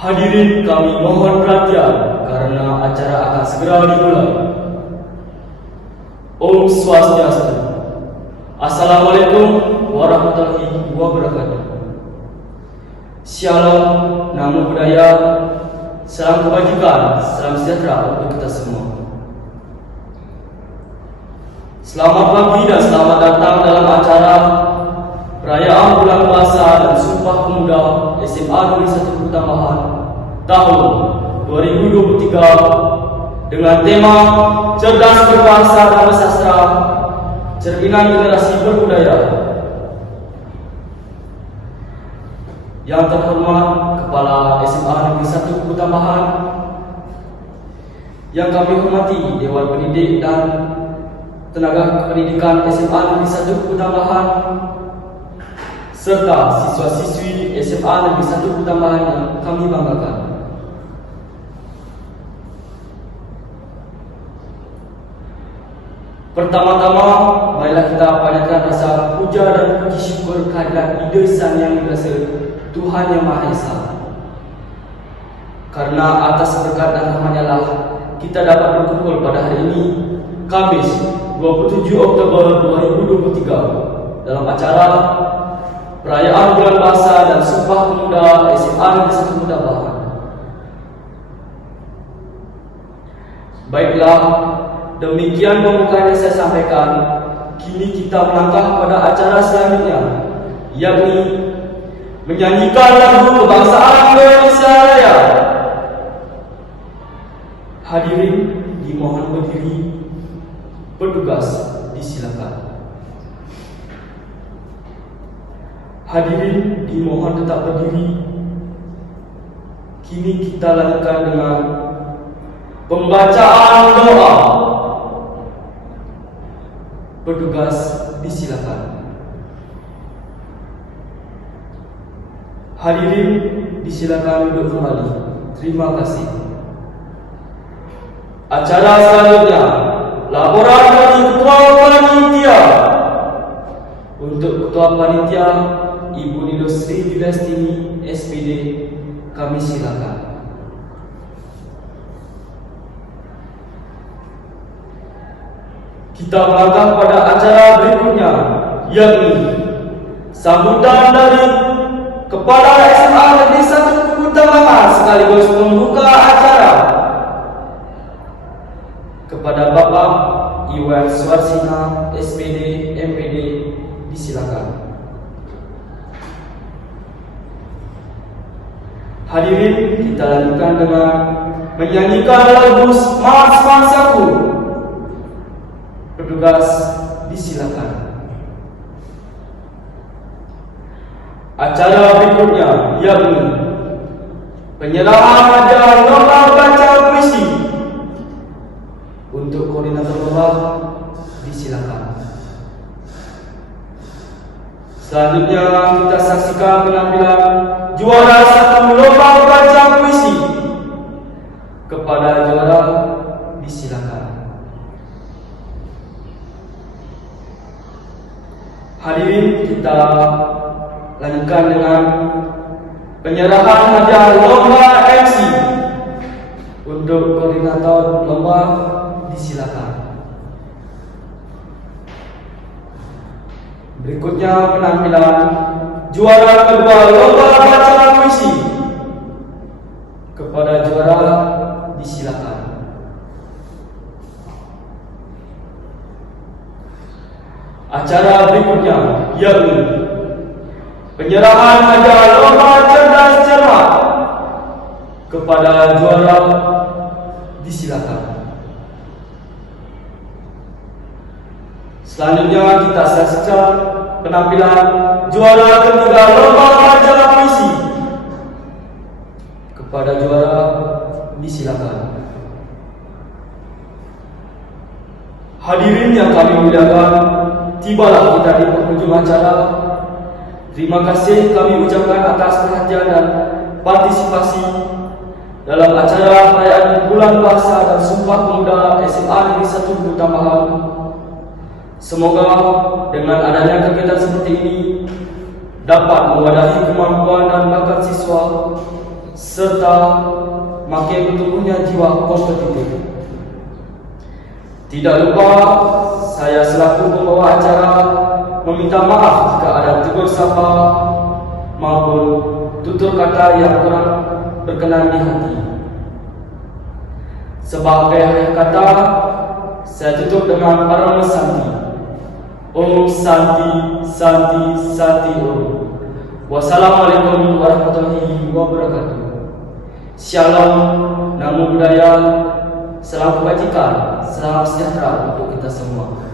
Hadirin kami mohon perhatian karena acara akan segera dimulai. Om Swastiastu. Assalamualaikum warahmatullahi wabarakatuh. Shalom, namo buddhaya, salam kebajikan, salam sejahtera untuk kita semua. Selamat pagi dan selamat datang dalam acara perayaan bulan puasa dan Sumpah Pemuda SMA Negeri 1 Tambahan tahun 2023 dengan tema Cerdas Berbahasa dan Bersastra, Cerminan Generasi Berbudaya. Yang terhormat Kepala SMA Negeri 1 Tambahan, yang kami hormati Dewan Pendidik dan Tenaga Pendidikan SMA Negeri 1 Tambahan, serta siswa-siswi SMA Negeri 1 Tambahan yang kami banggakan. Pertama-tama, marilah kita panjatkan rasa puja dan puji syukur kehadirat Ida Sang Yang Berkuasa Tuhan Yang Maha Esa. Karena atas berkat dan rahmat-Nya lah kita dapat berkumpul pada hari ini, Kamis 27 Oktober 2023 dalam acara perayaan bulan puasa dan Sumpah Pemuda SMA Negeri 1 Tambahan. Baiklah, demikian pembukaan yang saya sampaikan. Kini kita melangkah pada acara selanjutnya, yakni menyanyikan lagu kebangsaan Indonesia Raya. Hadirin dimohon berdiri, petugas disilakan. Hadirin dimohon tetap berdiri. Kini kita lakukan dengan pembacaan doa. Petugas disilakan. Hadirin disilakan duduk kembali. Terima kasih. Acara selanjutnya, laporan dari Ketua Panitia. Untuk Ketua Panitia, Ibu Nido Sri Julestini SPD, kami silakan. Kita melangkah pada acara berikutnya, yakni sambutan dari Kepala SMA Negeri 1 Tambahan sekaligus pembuka acara kepada Bapak Iwan Swarsina SPD MPD, disilakan. Hadirin, kita lanjutkan dengan menyanyikan lagu Mars Bangsaku. Petugas disilakan. Acara berikutnya yakni penyerahan hadiah lomba baca puisi. Untuk koordinator lomba disilakan. Selanjutnya kita saksikan penampilan juara 1 lomba baca puisi. Kepada juara disilakan. Hadirin, kita lanjutkan dengan penyerahan hadiah lomba MC. Untuk koordinator lomba disilakan. Berikutnya penampilan juara kedua lomba baca puisi. Kepada juara disilakan. Acara berikutnya yakni penyerahan hadiah lomba cerdas cermat. Kepada juara disilakan. Selanjutnya kita saksikan penampilan juara ketiga lomba baca puisi. Kepada juara disilakan. Hadirin yang kami muliakan, tibalah kita di penghujung acara. Terima kasih kami ucapkan atas perhatian dan partisipasi dalam acara perayaan bulan puasa dan Sumpah Pemuda SMA Negeri 1 Tambahan. Semoga dengan adanya kegiatan seperti ini dapat mewadahi kemampuan dan bakat siswa serta makin bertumbuhnya jiwa kompetitif. Tidak lupa, saya selaku pembawa acara meminta maaf jika ada tegur sapa maupun tutur kata yang kurang berkenan di hati. Sebagai akhir kata, saya tutup dengan Parama Santi. Om Santi, Santi, Santi Om. Wassalamualaikum warahmatullahi wabarakatuh. Shalom, Namo Buddhaya, salam kebajikan, salam sejahtera untuk kita semua.